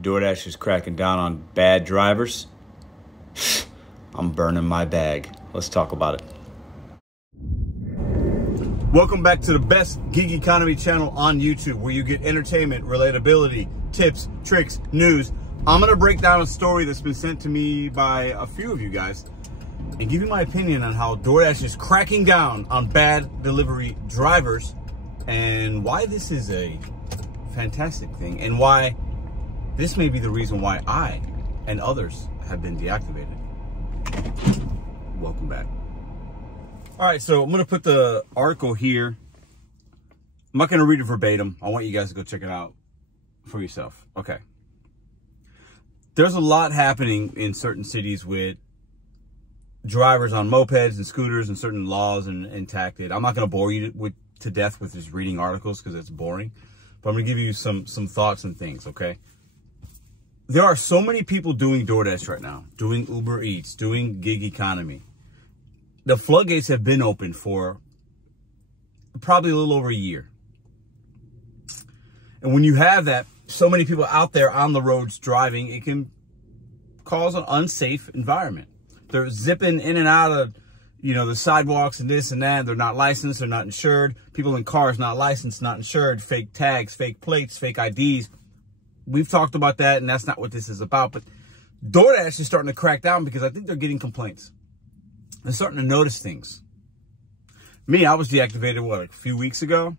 DoorDash is cracking down on bad drivers. I'm burning my bag. Let's talk about it. Welcome back to the best gig economy channel on YouTube, where you get entertainment, relatability, tips, tricks, news. I'm gonna break down a story that's been sent to me by a few of you guys and give you my opinion on how DoorDash is cracking down on bad delivery drivers and why this is a fantastic thing and why this may be the reason why I and others have been deactivated. Welcome back. All right, so I'm going to put the article here. I'm not going to read it verbatim. I want you guys to go check it out for yourself. Okay. There's a lot happening in certain cities with drivers on mopeds and scooters and certain laws and tactics. I'm not going to bore you to death with just reading articles because it's boring. But I'm going to give you some thoughts and things, okay? There are so many people doing DoorDash right now, doing Uber Eats, doing gig economy. The floodgates have been open for probably a little over a year. And when you have that, so many people out there on the roads driving, it can cause an unsafe environment. They're zipping in and out of, you know, the sidewalks and this and that. They're not licensed. They're not insured. People in cars, not licensed, not insured. Fake tags, fake plates, fake IDs. We've talked about that, and that's not what this is about. But DoorDash is starting to crack down because I think they're getting complaints. They're starting to notice things. Me, I was deactivated, what, like a few weeks ago?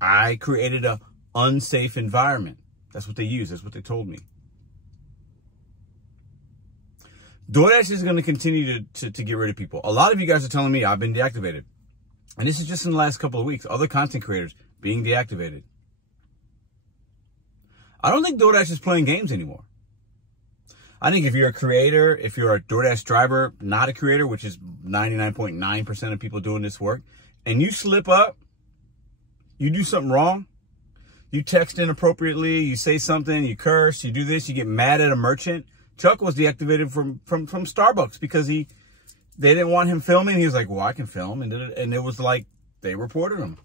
I created an unsafe environment. That's what they use. That's what they told me. DoorDash is going to continue to get rid of people. A lot of you guys are telling me I've been deactivated. And this is just in the last couple of weeks. Other content creators being deactivated. I don't think DoorDash is playing games anymore. I think if you're a creator, if you're a DoorDash driver, not a creator, which is 99.9% of people doing this work, and you slip up, you do something wrong, you text inappropriately, you say something, you curse, you do this, you get mad at a merchant. Chuck was deactivated from Starbucks because they didn't want him filming. He was like, well, I can film. And it was like they reported him.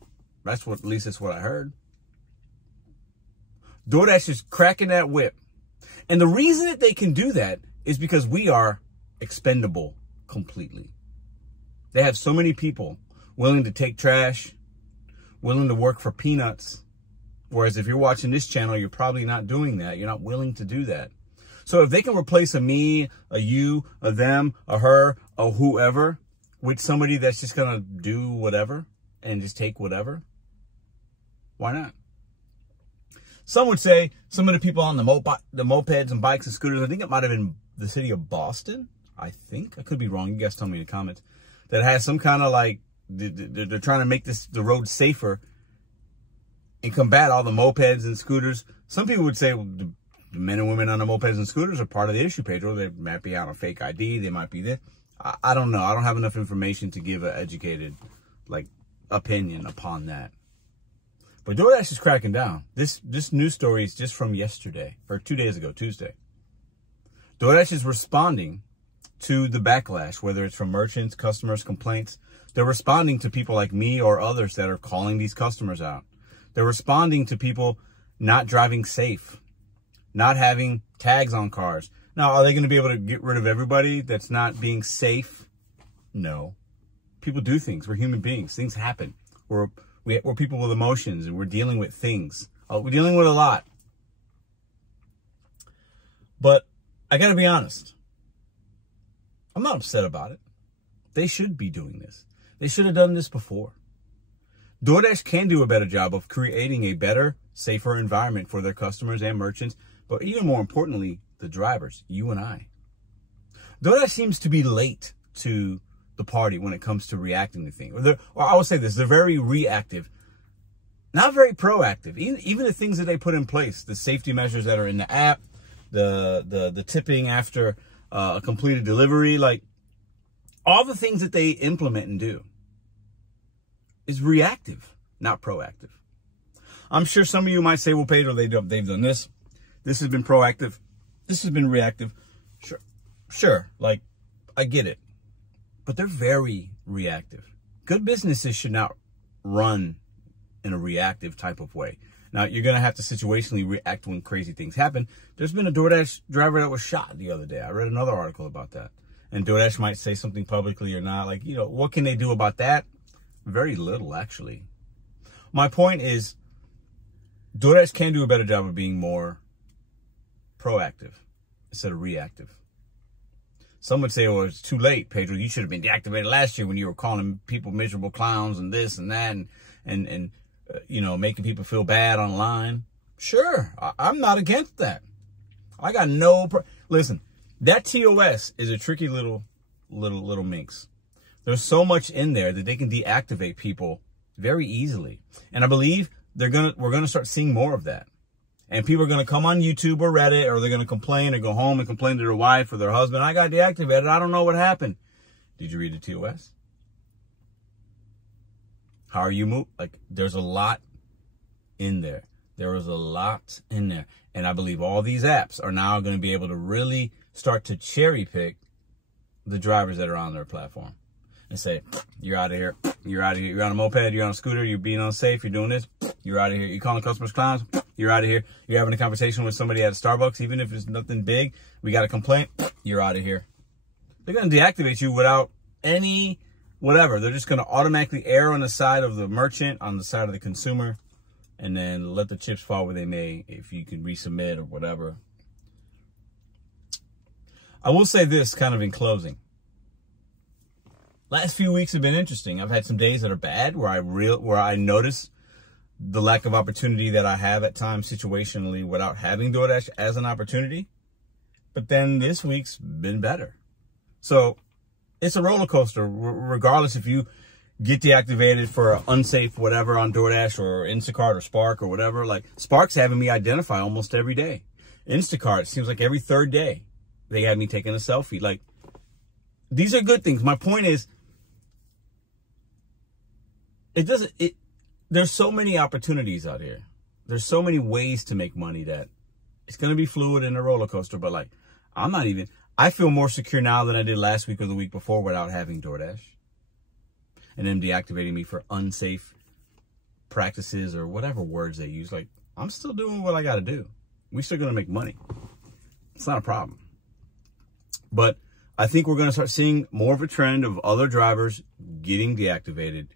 At least that's what I heard. DoorDash is cracking that whip. And the reason that they can do that is because we are expendable completely. They have so many people willing to take trash, willing to work for peanuts. Whereas if you're watching this channel, you're probably not doing that. You're not willing to do that. So if they can replace a me, a you, a them, a her, a whoever with somebody that's just going to do whatever and just take whatever, why not? Some would say some of the people on the mopeds and bikes and scooters, I think it might have been the city of Boston, I think. I could be wrong. You guys tell me in the comments. That has some kind of like, they're trying to make the road safer and combat all the mopeds and scooters. Some people would say, well, the men and women on the mopeds and scooters are part of the issue, Pedro. They might be on a fake ID. They might be this. I don't know. I don't have enough information to give an educated, like, opinion upon that. But DoorDash is cracking down. This news story is just from yesterday, or 2 days ago, Tuesday. DoorDash is responding to the backlash, whether it's from merchants, customers, complaints. They're responding to people like me or others that are calling these customers out. They're responding to people not driving safe, not having tags on cars. Now, are they going to be able to get rid of everybody that's not being safe? No. People do things. We're human beings. Things happen. We're people with emotions, and we're dealing with things. We're dealing with a lot. But I got to be honest. I'm not upset about it. They should be doing this. They should have done this before. DoorDash can do a better job of creating a better, safer environment for their customers and merchants, but even more importantly, the drivers, you and I. DoorDash seems to be late to the party when it comes to reacting to things. Or I will say this, they're very reactive, not very proactive. Even the things that they put in place, the safety measures that are in the app, the tipping after a completed delivery, like all the things that they implement and do is reactive, not proactive. I'm sure some of you might say, well, Pedro, they've done this. This has been proactive. This has been reactive. Sure. Like, I get it. But they're very reactive. Good businesses should not run in a reactive type of way. Now, you're going to have to situationally react when crazy things happen. There's been a DoorDash driver that was shot the other day. I read another article about that. And DoorDash might say something publicly or not. Like, you know, what can they do about that? Very little, actually. My point is, DoorDash can do a better job of being more proactive instead of reactive. Some would say, well, it's too late, Pedro. You should have been deactivated last year when you were calling people miserable clowns and this and that and you know, making people feel bad online. Sure, I'm not against that. I got no... Listen, that TOS is a tricky little minx. There's so much in there that they can deactivate people very easily. And I believe we're gonna start seeing more of that. And people are going to come on YouTube or Reddit, or they're going to complain or go home and complain to their wife or their husband. I got deactivated. I don't know what happened. Did you read the TOS? How are you moved? Like, there's a lot in there. There is a lot in there. And I believe all these apps are now going to be able to really start to cherry pick the drivers that are on their platform and say, you're out of here. You're out of here. You're on a moped. You're on a scooter. You're being unsafe. You're doing this. You're out of here. You're calling customers clowns. You're out of here. You're having a conversation with somebody at Starbucks, even if it's nothing big. We got a complaint. You're out of here. They're going to deactivate you without any whatever. They're just going to automatically err on the side of the merchant, on the side of the consumer, and then let the chips fall where they may if you can resubmit or whatever. I will say this kind of in closing. Last few weeks have been interesting. I've had some days that are bad where I notice the lack of opportunity that I have at times situationally without having DoorDash as an opportunity. But then this week's been better. So it's a roller coaster, regardless if you get deactivated for unsafe whatever on DoorDash or Instacart or Spark or whatever. Like, Spark's having me identify almost every day. Instacart, it seems like every third day they have me taking a selfie. Like, these are good things. My point is, there's so many opportunities out here. There's so many ways to make money that it's going to be fluid and a roller coaster. But like, I feel more secure now than I did last week or the week before without having DoorDash and them deactivating me for unsafe practices or whatever words they use. Like, I'm still doing what I got to do. We're still going to make money. It's not a problem. But I think we're going to start seeing more of a trend of other drivers getting deactivated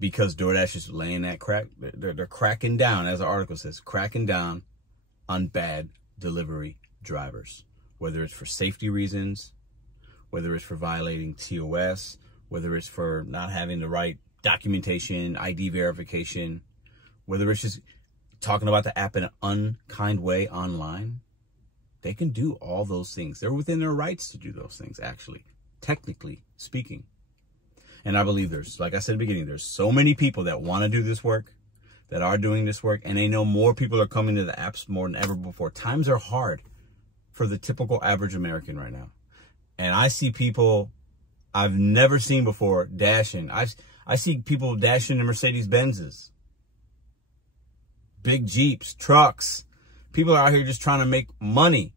because DoorDash is laying that crack. They're cracking down, as the article says, cracking down on bad delivery drivers, whether it's for safety reasons, whether it's for violating TOS, whether it's for not having the right documentation, ID verification, whether it's just talking about the app in an unkind way online. They can do all those things. They're within their rights to do those things, actually, technically speaking. And I believe there's, like I said at the beginning, there's so many people that want to do this work, that are doing this work, and they know more people are coming to the apps more than ever before. Times are hard for the typical average American right now. And I see people I've never seen before dashing. I see people dashing in Mercedes-Benzes, big Jeeps, trucks. People are out here just trying to make money.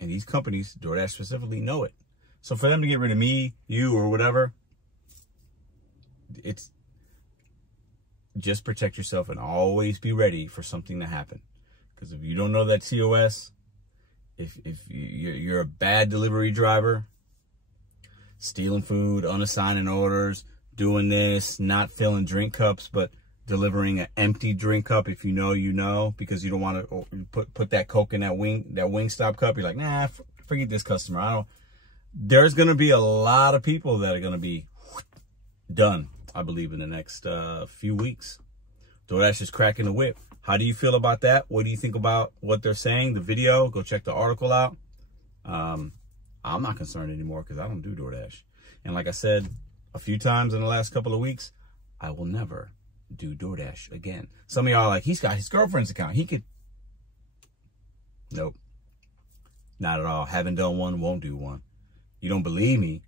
And these companies, DoorDash specifically, know it. So for them to get rid of me, you, or whatever, it's just protect yourself and always be ready for something to happen. Because if you don't know that TOS, if you're a bad delivery driver, stealing food, unassigning orders, doing this, not filling drink cups, but delivering an empty drink cup, if you know, you know, because you don't want to put that Coke in that Wingstop cup. You're like, nah, forget this customer. There's going to be a lot of people that are going to be done, I believe, in the next few weeks. DoorDash is cracking the whip. How do you feel about that? What do you think about what they're saying? The video, go check the article out. I'm not concerned anymore because I don't do DoorDash. And like I said a few times in the last couple of weeks, I will never do DoorDash again. Some of y'all are like, he's got his girlfriend's account. He could. Nope. Not at all. Haven't done one, won't do one. You don't believe me?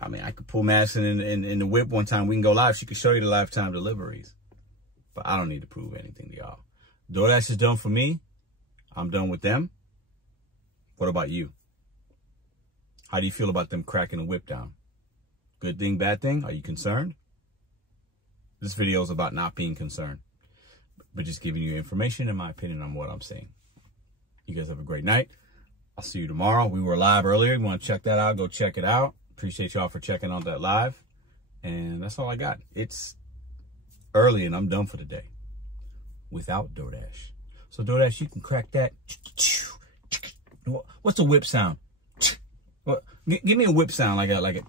I mean, I could pull Madison in the whip one time. We can go live. She could show you the lifetime deliveries. But I don't need to prove anything to y'all. DoorDash is done for me. I'm done with them. What about you? How do you feel about them cracking the whip down? Good thing, bad thing? Are you concerned? This video is about not being concerned. but just giving you information and my opinion on what I'm saying. You guys have a great night. I'll see you tomorrow. We were live earlier. You want to check that out, go check it out. Appreciate y'all for checking out that live. And that's all I got. It's early and I'm done for the day without DoorDash. So DoorDash, you can crack that. What's a whip sound? Give me a whip sound like a.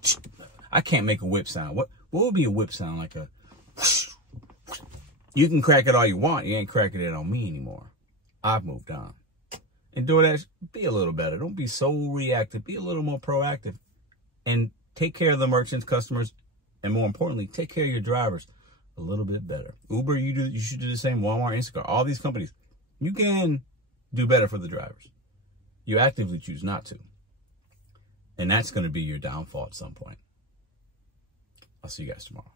I can't make a whip sound. What would be a whip sound like a? You can crack it all you want. You ain't cracking it on me anymore. I've moved on. And DoorDash, be a little better. Don't be so reactive. Be a little more proactive. And take care of the merchants, customers, and more importantly, take care of your drivers a little bit better. Uber, you should do the same. Walmart, Instacart, all these companies. You can do better for the drivers. You actively choose not to. And that's going to be your downfall at some point. I'll see you guys tomorrow.